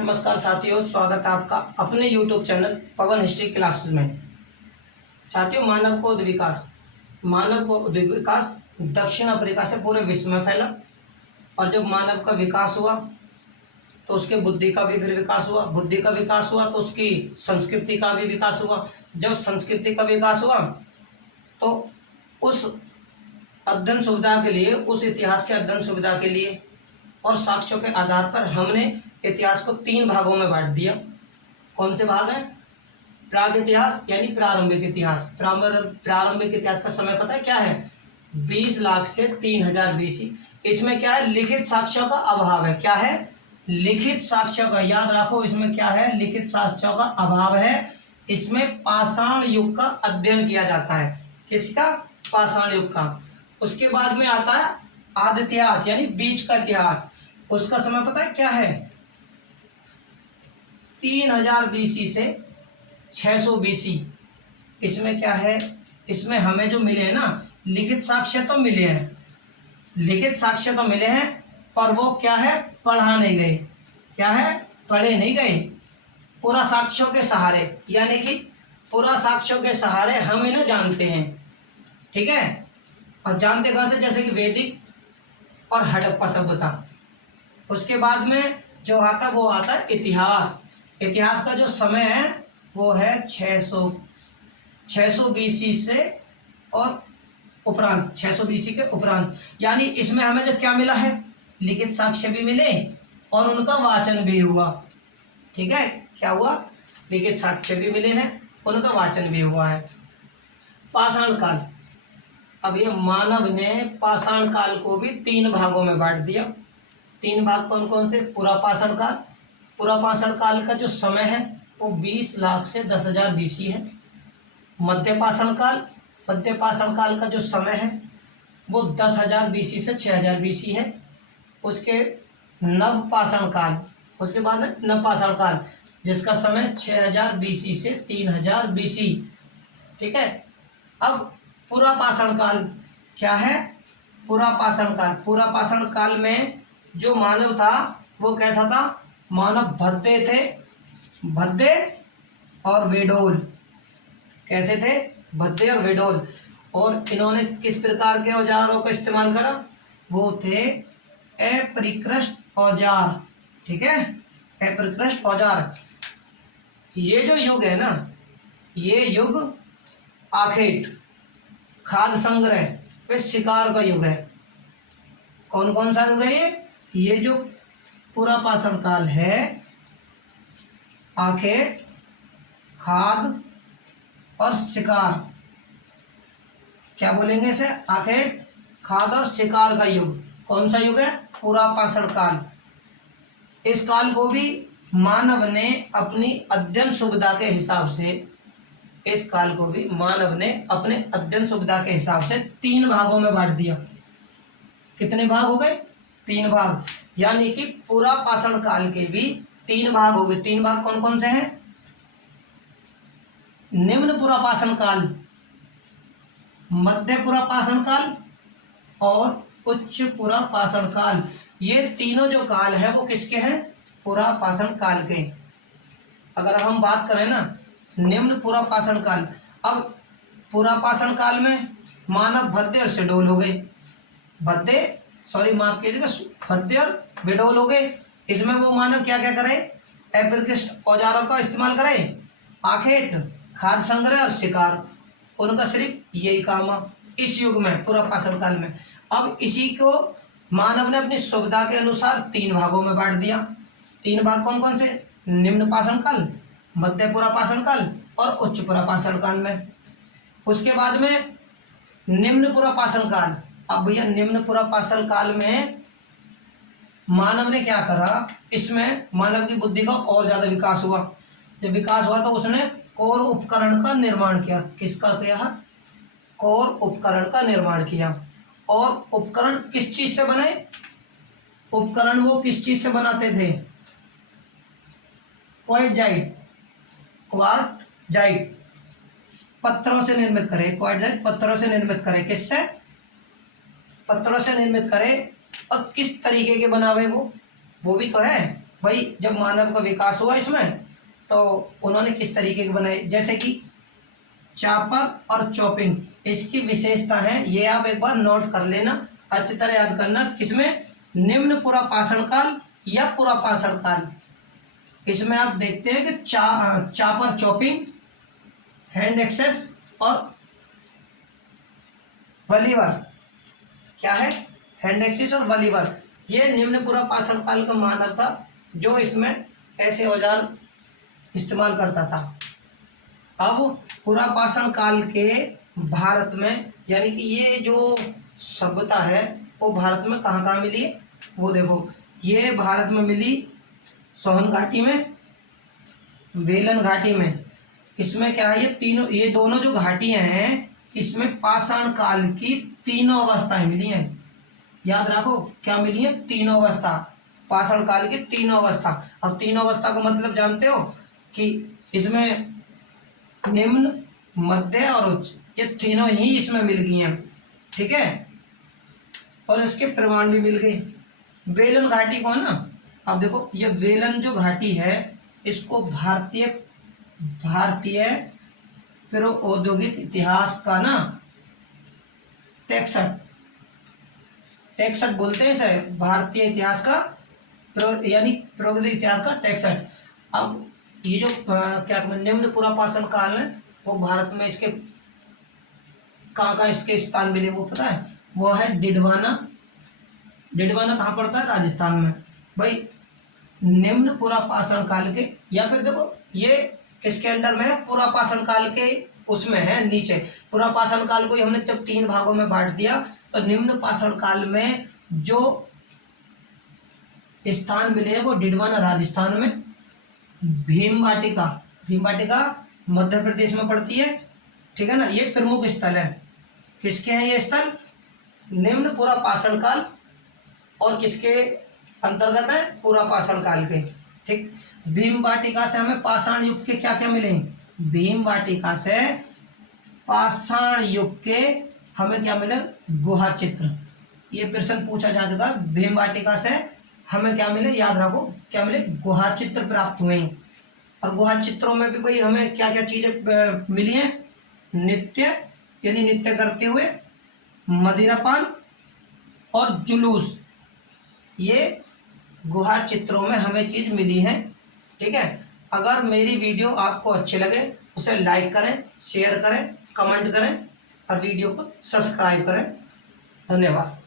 नमस्कार साथियों, स्वागत है आपका अपने YouTube चैनल पवन हिस्ट्री क्लासेस में। साथियों, मानव को उद्योग विकास दक्षिण अफ्रीका से पूरे विश्व में फैला। और जब मानव का विकास हुआ तो उसके बुद्धि का भी फिर विकास हुआ। बुद्धि का विकास हुआ तो उसकी संस्कृति का भी विकास हुआ। जब संस्कृति का विकास हुआ तो उस अध्ययन सुविधा के लिए, उस इतिहास के अध्ययन सुविधा के लिए और साक्ष्यों के आधार पर हमने इतिहास को 3 भागों में बांट दिया। कौन से भाग हैं? प्राग इतिहास यानी प्रारंभिक इतिहास। प्रारंभिक इतिहास का समय पता है क्या है? 20 लाख से 3000 BC। इसमें क्या है? लिखित साक्ष्यों का अभाव है। क्या है? लिखित साक्ष्यों का, याद रखो, इसमें क्या है? लिखित साक्ष्यों का अभाव है। इसमें पाषाण युग का अध्ययन किया जाता है। किसका? पाषाण युग का। उसके बाद में आता है आदि इतिहास यानी बीच का इतिहास। उसका समय पता है क्या है? 3000 BC से 600 BC। इसमें क्या है? इसमें हमें जो मिले हैं ना, लिखित साक्ष्य तो मिले हैं, लिखित साक्ष्य तो मिले हैं, पर वो क्या है? पढ़ा नहीं गए। क्या है? पढ़े नहीं गए। पूरा साक्ष्यों के सहारे, यानी कि पूरा साक्ष्यों के सहारे हम इन्हें जानते हैं। ठीक है? और जानते कहाँ से? जैसे कि वैदिक और हड़प्पा सभ्यता। उसके बाद में जो आता है वो आता है इतिहास। इतिहास का जो समय है वो है 600 BC से और उपरांत, 600 BC के उपरांत। यानी इसमें हमें जो क्या मिला है? लिखित साक्ष्य भी मिले और उनका वाचन भी हुआ। ठीक है? क्या हुआ? लिखित साक्ष्य भी मिले हैं, उनका वाचन भी हुआ है। पाषाण काल। अब ये मानव ने पाषाण काल को भी 3 भागों में बांट दिया। 3 भाग कौन कौन से? पूरा पाषाण काल। पूरा पाषाण काल का जो समय है वो 20 लाख से 10,000 BC है। मध्य पाषाण काल, मध्य पाषाण काल का जो समय है वो 10,000 BC से 6,000 BC है। उसके नव पाषाण काल, उसके बाद है नव पाषाण काल, जिसका समय 6000 BC से 3000 BC। ठीक है? अब पूरा पाषाण काल क्या है? पूरा पाषाण काल, पूरा पाषाण काल में जो मानव था वो कैसा था? मानव भद्दे थे, भद्दे और वेडोल। कैसे थे? भद्दे और वेडोल। और इन्होंने किस प्रकार के औजारों का इस्तेमाल करा? वो थे अपरिष्कृत औजार। ठीक है? अपरिष्कृत औजार। ये जो युग है ना, ये युग आखेट, खाद्य संग्रह व शिकार का युग है। कौन कौन सा युग है ये? ये जो पूरा पाषाण काल है, आखेट, खाद्य और शिकार, क्या बोलेंगे इसे? आखेट, खाद्य और शिकार का युग। कौन सा युग है? पूरा पाषाण काल। इस काल को भी मानव ने अपनी अध्ययन सुविधा के हिसाब से, इस काल को भी मानव ने अपने अध्ययन सुविधा के हिसाब से 3 भागों में बांट दिया। कितने भाग हो गए? 3 भाग। यानी कि पूरा पाषाण काल के भी 3 भाग हो गए। 3 भाग कौन कौन से हैं? निम्न पूरा पाषाण काल, मध्य पूरा पाषाण काल और उच्च पूरा पाषाण काल। ये तीनों जो काल है वो किसके हैं? पूरा पाषाण काल के। अगर हम बात करें ना, निम्न पूरा पाषाण काल, अब पूरा पाषाण काल में मानव भद्दे और शेडोल हो गए। माफ कीजिएगा, भद्दे और वेडोल हो गए। इसमें वो मानव क्या क्या करे? अपरिष्कृत औजारों का इस्तेमाल करे, आखेट, खाद्य संग्रह और शिकार। उनका सिर्फ यही काम है इस युग में, पूरा पाषाण काल में। अब इसी को मानव ने अपनी सुविधा के अनुसार 3 भागों में बांट दिया। 3 भाग कौन कौन से? निम्न पाषाण काल, मध्य पूरा पाषाण काल और उच्च पूरा पाषाण काल में। उसके बाद में निम्न पूरा पाषाण काल। अब भैया निम्न पूरा पाषाण काल में मानव ने क्या करा? इसमें मानव की बुद्धि का और ज्यादा विकास हुआ। जब विकास हुआ तो उसने कौर उपकरण का निर्माण किया। किसका किया? कौर उपकरण का निर्माण किया। और उपकरण किस चीज से बने? उपकरण वो किस चीज से बनाते थे? क्वार्टजाइट, क्वार्टजाइट पत्थरों से निर्मित करे। क्वार्टजाइट पत्थरों से निर्मित करे। किससे? पत्थरों से निर्मित करे। और किस तरीके के बनावे? वो भी तो है। भाई जब मानव का विकास हुआ इसमें तो उन्होंने किस तरीके के बनाए, जैसे कि चापर और चॉपिंग, इसकी विशेषता है, ये आप एक बार नोट कर लेना, अच्छी तरह याद करना। किसमें? निम्न पुरा पाषाण काल या पुरा पाषाण काल। इसमें आप देखते हैं कि चापर चॉपिंग, हैंड एक्सेस और वलीवर, क्या है? हैंड एक्सेस और वलीवर, ये निम्न पुरा पाषाण काल का मानव था जो इसमें ऐसे औजार इस्तेमाल करता था। अब पुरा पाषाण काल के भारत में, यानी कि ये जो सभ्यता है वो भारत में कहाँ कहाँ मिली है, वो देखो। ये भारत में मिली सोहन घाटी में, वेलन घाटी में। इसमें क्या है, ये दोनों जो घाटियां हैं इसमें पाषाण काल की तीनों अवस्थाएं मिली हैं। याद रखो क्या मिली है? तीनों अवस्था, पाषाण काल की तीनों अवस्था। अब तीनों अवस्था का मतलब जानते हो कि इसमें निम्न, मध्य और उच्च, ये तीनों ही इसमें मिल गई हैं, ठीक है। और इसके प्रमाण भी मिल गए। वेलन घाटी को है ना, अब देखो ये वेलन जो घाटी है इसको भारतीय फिर औद्योगिक इतिहास का ना टेक्सट बोलते हैं इसे, भारतीय इतिहास का यानी प्रागैतिक इतिहास का टेक्सट। अब ये जो क्या निम्न पुरा पाषाण काल है वो भारत में इसके कहाँ इसके स्थान मिले वो पता है? वो है डिडवाना। डिडवाना कहाँ पड़ता है? राजस्थान में। भाई निम्न पुरा पाषाण काल के, या फिर देखो ये किसके अंडर में है? पुरा पाषाण काल के उसमें है नीचे। पुरा पाषाण काल को हमने जब 3 भागों में बांट दिया तो निम्न पाषाण काल में जो स्थान मिले हैं वो डिडवाना राजस्थान में, भीमवाटिका मध्य प्रदेश में पड़ती है, ठीक है ना। ये प्रमुख स्थल है। किसके हैं ये स्थल? निम्न पुरा पाषाण काल और किसके अंतर्गत है? पुरा पाषाण काल के, ठीक। भीमवाटिका से हमें पाषाण युग के क्या क्या मिले? भीमवाटिका से पाषाण युग के हमें क्या मिले? गुहा चित्र। ये प्रश्न पूछा जा चुका। भीमवाटिका से हमें क्या मिले? याद रखो क्या मिले? गुहा चित्र प्राप्त हुए। और गुहा चित्रों में भी भाई हमें क्या क्या चीजें मिली हैं? नृत्य, यानी नृत्य करते हुए, मदिरापान और जुलूस, ये गुहा चित्रों में हमें चीज मिली है, ठीक है। अगर मेरी वीडियो आपको अच्छे लगे उसे लाइक करें, शेयर करें, कमेंट करें और वीडियो को सब्सक्राइब करें। धन्यवाद।